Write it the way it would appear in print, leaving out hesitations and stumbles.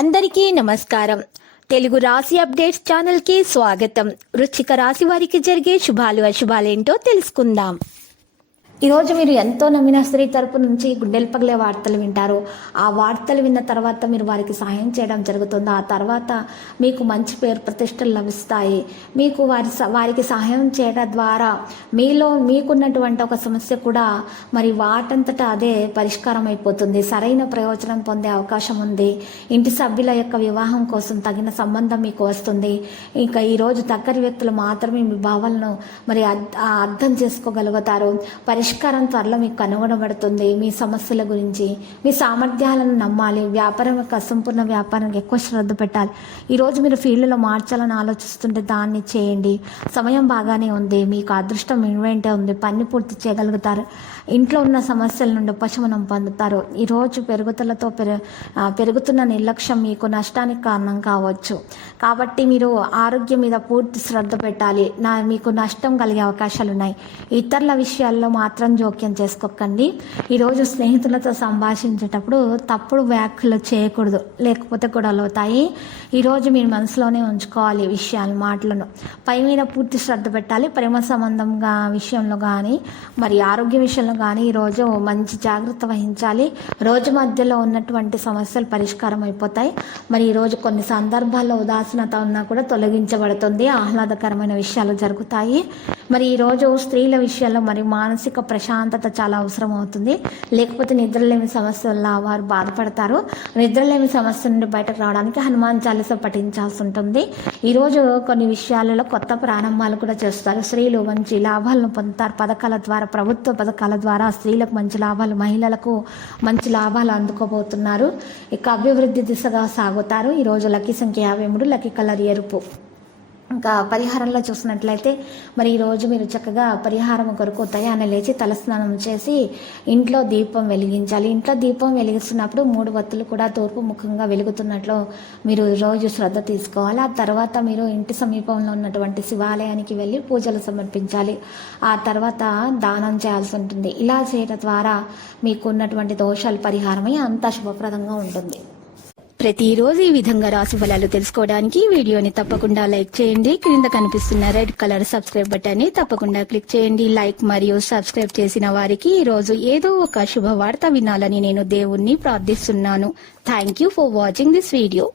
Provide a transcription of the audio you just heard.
అందరికీ నమస్కారం. తెలుగు రాశి అప్డేట్స్ ఛానల్ కి స్వాగతం. వృశ్చిక రాశి వారికి జరిగే శుభాలు అశుభాలేంటో తెలుసుకుందాం. ఈరోజు మీరు ఎంతో నమ్మిన స్త్రీ తరపు నుంచి గుండెలు పగిలే వార్తలు వింటారు. ఆ వార్తలు విన్న తర్వాత మీరు వారికి సహాయం చేయడం జరుగుతుంది. ఆ తర్వాత మీకు మంచి పేరు ప్రతిష్టలు లభిస్తాయి. మీకు వారికి సహాయం చేయడం ద్వారా మీకున్నటువంటి ఒక సమస్య కూడా మరి వాటంతటా అదే పరిష్కారం అయిపోతుంది. సరైన ప్రయోజనం పొందే అవకాశం ఉంది. ఇంటి సభ్యుల యొక్క వివాహం కోసం తగిన సంబంధం మీకు వస్తుంది. ఇంకా ఈరోజు దగ్గరి వ్యక్తులు మాత్రమే మీ భావాలను మరి అర్థం చేసుకోగలుగుతారు. పరిష్కారం త్వరలో మీకు కనుగొనబడుతుంది. మీ సమస్యల గురించి మీ సామర్థ్యాలను నమ్మాలి. వ్యాపారం యొక్క అసంపూర్ణ వ్యాపారానికి ఎక్కువ శ్రద్ధ పెట్టాలి. ఈరోజు మీరు ఫీల్డ్లో మార్చాలని ఆలోచిస్తుంటే దాన్ని చేయండి. సమయం బాగానే ఉంది. మీకు అదృష్టం వెంటే ఉంది. పని పూర్తి చేయగలుగుతారు. ఇంట్లో ఉన్న సమస్యల నుండి ఉపశమనం పొందుతారు. ఈరోజు పెరుగుతున్న నిర్లక్ష్యం మీకు నష్టానికి కారణం కావచ్చు. కాబట్టి మీరు ఆరోగ్యం మీద పూర్తి శ్రద్ధ పెట్టాలి. మీకు నష్టం కలిగే అవకాశాలు ఉన్నాయి. ఇతరుల విషయాల్లో మాత్రం జోక్యం చేసుకోకండి. ఈరోజు స్నేహితులతో సంభాషించేటప్పుడు తప్పుడు వ్యాఖ్యలు చేయకూడదు, లేకపోతే గొడవలు అవుతాయి. ఈరోజు మీరు మనసులోనే ఉంచుకోవాలి విషయాలు మాటలను. పై మీద పూర్తి శ్రద్ధ పెట్టాలి. ప్రేమ సంబంధంగా విషయంలో కానీ మరి ఆరోగ్య విషయంలో కానీ ఈరోజు మంచి జాగ్రత్త వహించాలి. రోజు మధ్యలో ఉన్నటువంటి సమస్యలు పరిష్కారం అయిపోతాయి. మరి ఈరోజు కొన్ని సందర్భాల్లో ఉదాసీనత ఉన్నా కూడా తొలగించబడుతుంది. ఆహ్లాదకరమైన విషయాలు జరుగుతాయి. మరి ఈరోజు స్త్రీల విషయాల్లో మరి మానసిక ప్రశాంతత చాలా అవసరం అవుతుంది. లేకపోతే నిద్రలేమి సమస్య వల్ల వారు బాధపడతారు. నిద్రలేమి సమస్య నుండి బయటకు రావడానికి హనుమాన్ చాలీసా పఠించాల్సి ఉంటుంది. ఈరోజు కొన్ని విషయాలలో కొత్త ప్రారంభాలు కూడా చేస్తారు. స్త్రీలు మంచి లాభాలను పొందుతారు. పథకాల ద్వారా, ప్రభుత్వ పథకాల ద్వారా స్త్రీలకు మంచి లాభాలు, మహిళలకు మంచి లాభాలు అందుకోబోతున్నారు. ఇక అభివృద్ధి దిశగా సాగుతారు. ఈరోజు లక్కీ సంఖ్య 53, లక్కీ కలర్ ఎరుపు. ఇంకా పరిహారంలో చూసినట్లయితే మరి ఈరోజు మీరు చక్కగా పరిహారం కొరకు ఉదయాన్నే లేచి తలస్నానం చేసి ఇంట్లో దీపం వెలిగించాలి. ఇంట్లో దీపం వెలిగిస్తున్నప్పుడు 3 వత్తులు కూడా తూర్పు ముఖంగా వెలుగుతున్నట్లు మీరు రోజు శ్రద్ధ తీసుకోవాలి. ఆ తర్వాత మీరు ఇంటి సమీపంలో ఉన్నటువంటి శివాలయానికి వెళ్ళి పూజలు సమర్పించాలి. ఆ తర్వాత దానం చేయాల్సి ఉంటుంది. ఇలా చేయడం ద్వారా మీకు ఉన్నటువంటి దోషాలు పరిహారమై అంతా శుభప్రదంగా ఉంటుంది. ప్రతిరోజు ఈ విధంగా రాశి ఫలాలు తెలుసుకోవడానికి వీడియోని తప్పకుండా లైక్ చేయండి. క్రింద కనిపిస్తున్న రెడ్ కలర్ సబ్స్క్రైబ్ బటన్ ని తప్పకుండా క్లిక్ చేయండి. లైక్ మరియు సబ్స్క్రైబ్ చేసిన వారికి ఈ రోజు ఏదో ఒక శుభవార్త వినాలని నేను దేవుణ్ణి ప్రార్థిస్తున్నాను. Thank you for watching this video.